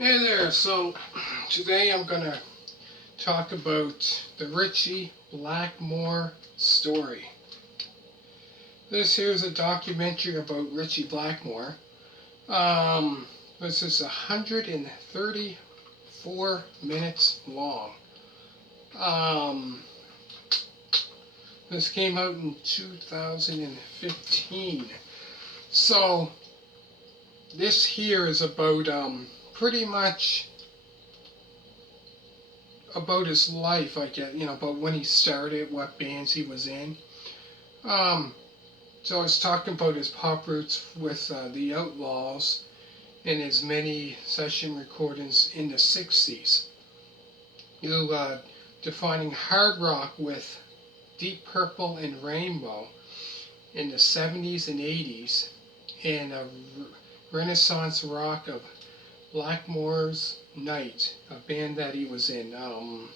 Hey there, so today I'm going to talk about the Ritchie Blackmore story. This here is a documentary about Ritchie Blackmore. This is 134 minutes long. Um, this came out in 2015. So this here is about pretty much about his life, I guess, about when he started, what bands he was in. So I was talking about his pop roots with the Outlaws and his many session recordings in the 60s. Defining hard rock with Deep Purple and Rainbow in the 70s and 80s, and a Renaissance rock of Blackmore's Night, a band that he was in I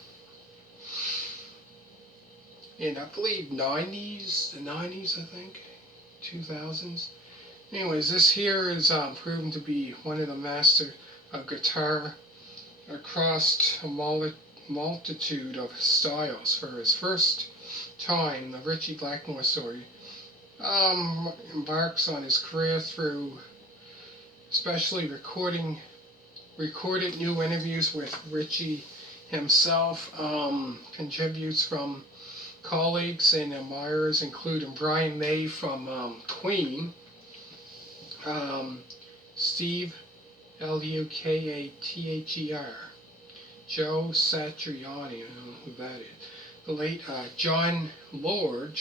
believe the 90s, I think, 2000s. Anyways, this here is proven to be one of the master of guitar across a multitude of styles. For his first time, the Ritchie Blackmore story embarks on his career through especially recorded new interviews with Ritchie himself, contributes from colleagues and admirers, including Brian May from Queen, Steve Lukather, Joe Satriani, I don't know who that is, the late John Lord,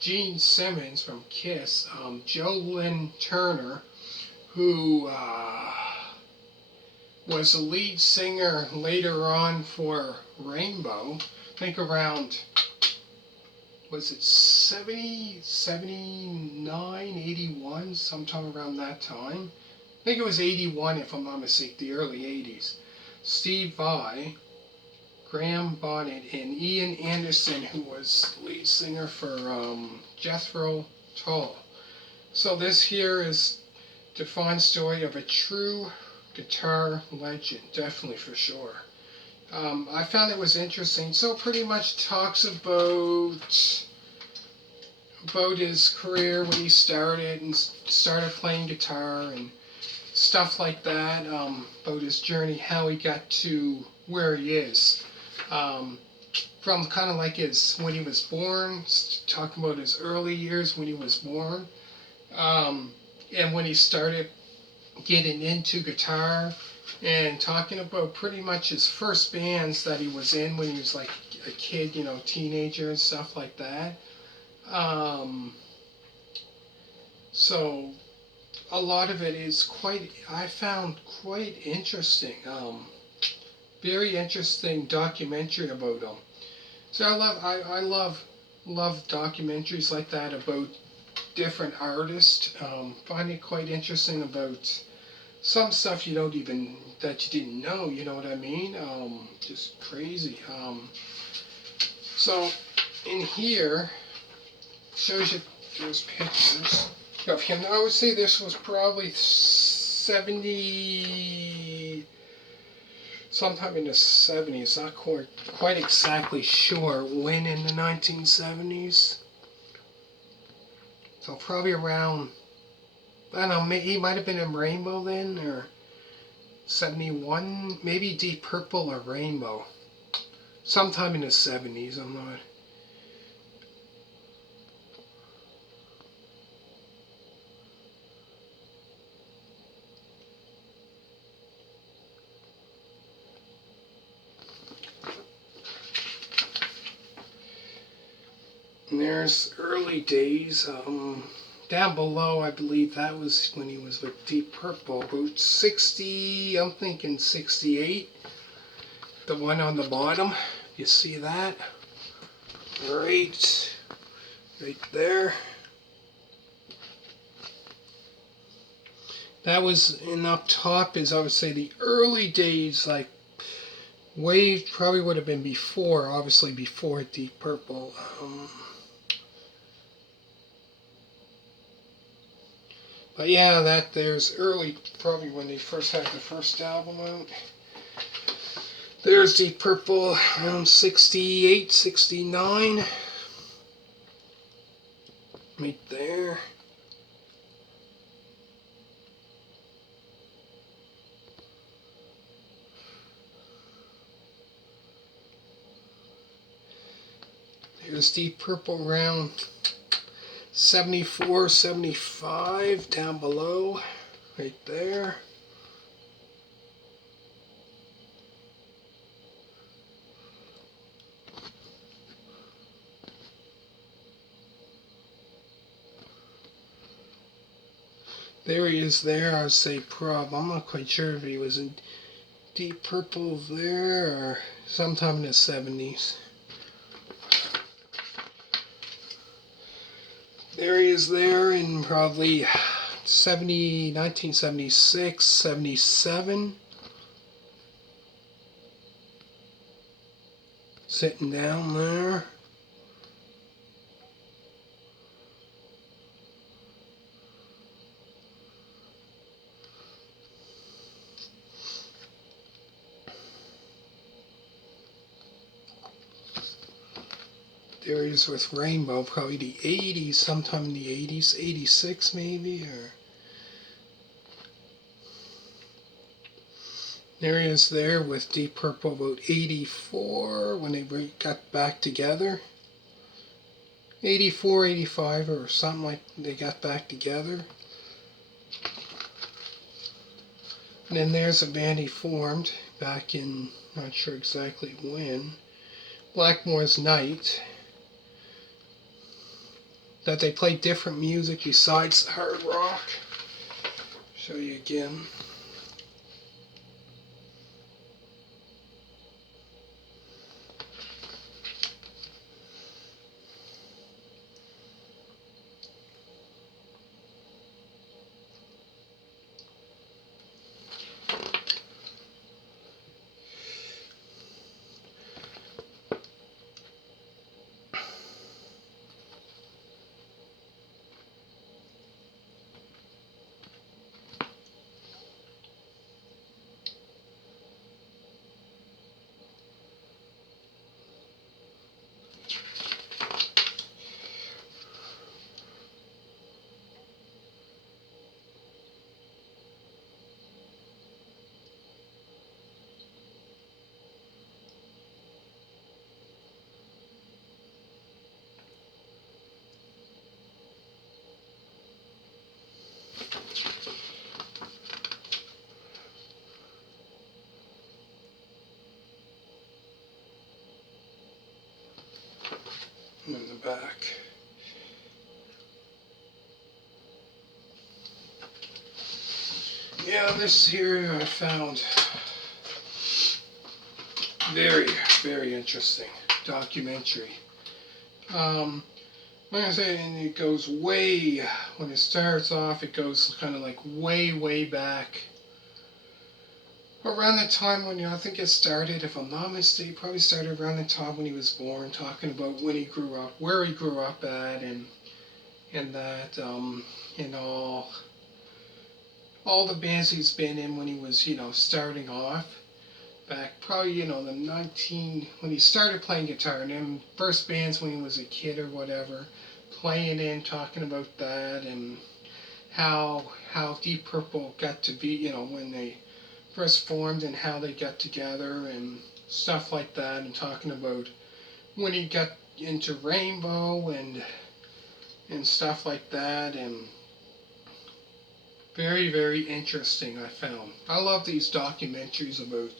Gene Simmons from Kiss, Joe Lynn Turner, who was the lead singer later on for Rainbow, I think around, was it 70, 79, 81, sometime around that time. I think it was 81 if I'm not mistaken, the early 80s. Steve Vai, Graham Bonnet, and Ian Anderson, who was lead singer for Jethro Tull. So this here is the fine story of a true guitar legend, definitely for sure. I found it was interesting. So pretty much talks about his career when he started playing guitar and stuff like that. About his journey, how he got to where he is. From kind of like when he was born, talking about his early years when he was born, and when he started getting into guitar, and talking about pretty much his first bands that he was in when he was like a kid, teenager and stuff like that. So a lot of it is I found quite interesting. Very interesting documentary about him. So I love documentaries like that about different artists. Find it quite interesting about some stuff that you didn't know, you know what I mean? Just crazy. So in here shows you those pictures of him. I would say this was probably 70, sometime in the 70s. Not quite exactly sure when in the 1970s. So probably around, I don't know, he might have been in Rainbow then, or 71, maybe Deep Purple or Rainbow. Sometime in the 70s, I'm not. And there's early days. Down below, I believe that was when he was with Deep Purple. About 60, I'm thinking 68. The one on the bottom, you see that? Right there. That was, and up top is, I would say, the early days, like probably would have been before, obviously before Deep Purple. But yeah, there's early, probably when they first had the first album out. There's Deep Purple around 68, 69. Right there. There's Deep Purple around 74, 75 down below. Right there. There he is there. I would say I'm not quite sure if he was in Deep Purple there or sometime in the 70s. There he is there in probably 1976, 77. Sitting down there. There he is with Rainbow, probably the 80s, sometime in the 80s, 86 maybe, or... There he is there with Deep Purple about 84 when they got back together. 84, 85 or something like they got back together. And then there's a band he formed back in, not sure exactly when, Blackmore's Night. That they play different music besides hard rock. Show you again. In the back. Yeah, this here I found very, very interesting documentary. Like I said, and it goes way, when it starts off, it goes kind of like way, way back. Around the time when, I think it started, if I'm not mistaken, probably started around the time when he was born, talking about when he grew up, where he grew up at, and that, and all the bands he's been in when he was, starting off. Back probably, when he started playing guitar, and then first bands when he was a kid or whatever, playing in, talking about that, and how Deep Purple got to be, when they first formed and how they got together and stuff like that, and talking about when he got into Rainbow and stuff like that, and very, very interesting, I found. I love these documentaries about,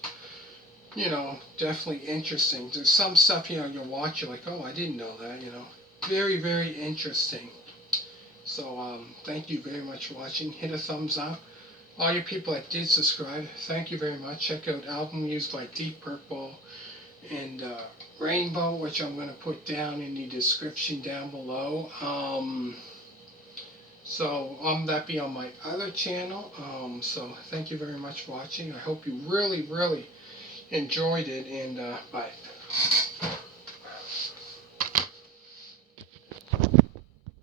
definitely interesting. There's some stuff, you'll watch, you're like, oh, I didn't know that, Very, very interesting. So, thank you very much for watching. Hit a thumbs up. All you people that did subscribe, thank you very much. Check out album used by Deep Purple and Rainbow, which I'm going to put down in the description down below. So that be on my other channel. So thank you very much for watching. I hope you really, really enjoyed it, and bye.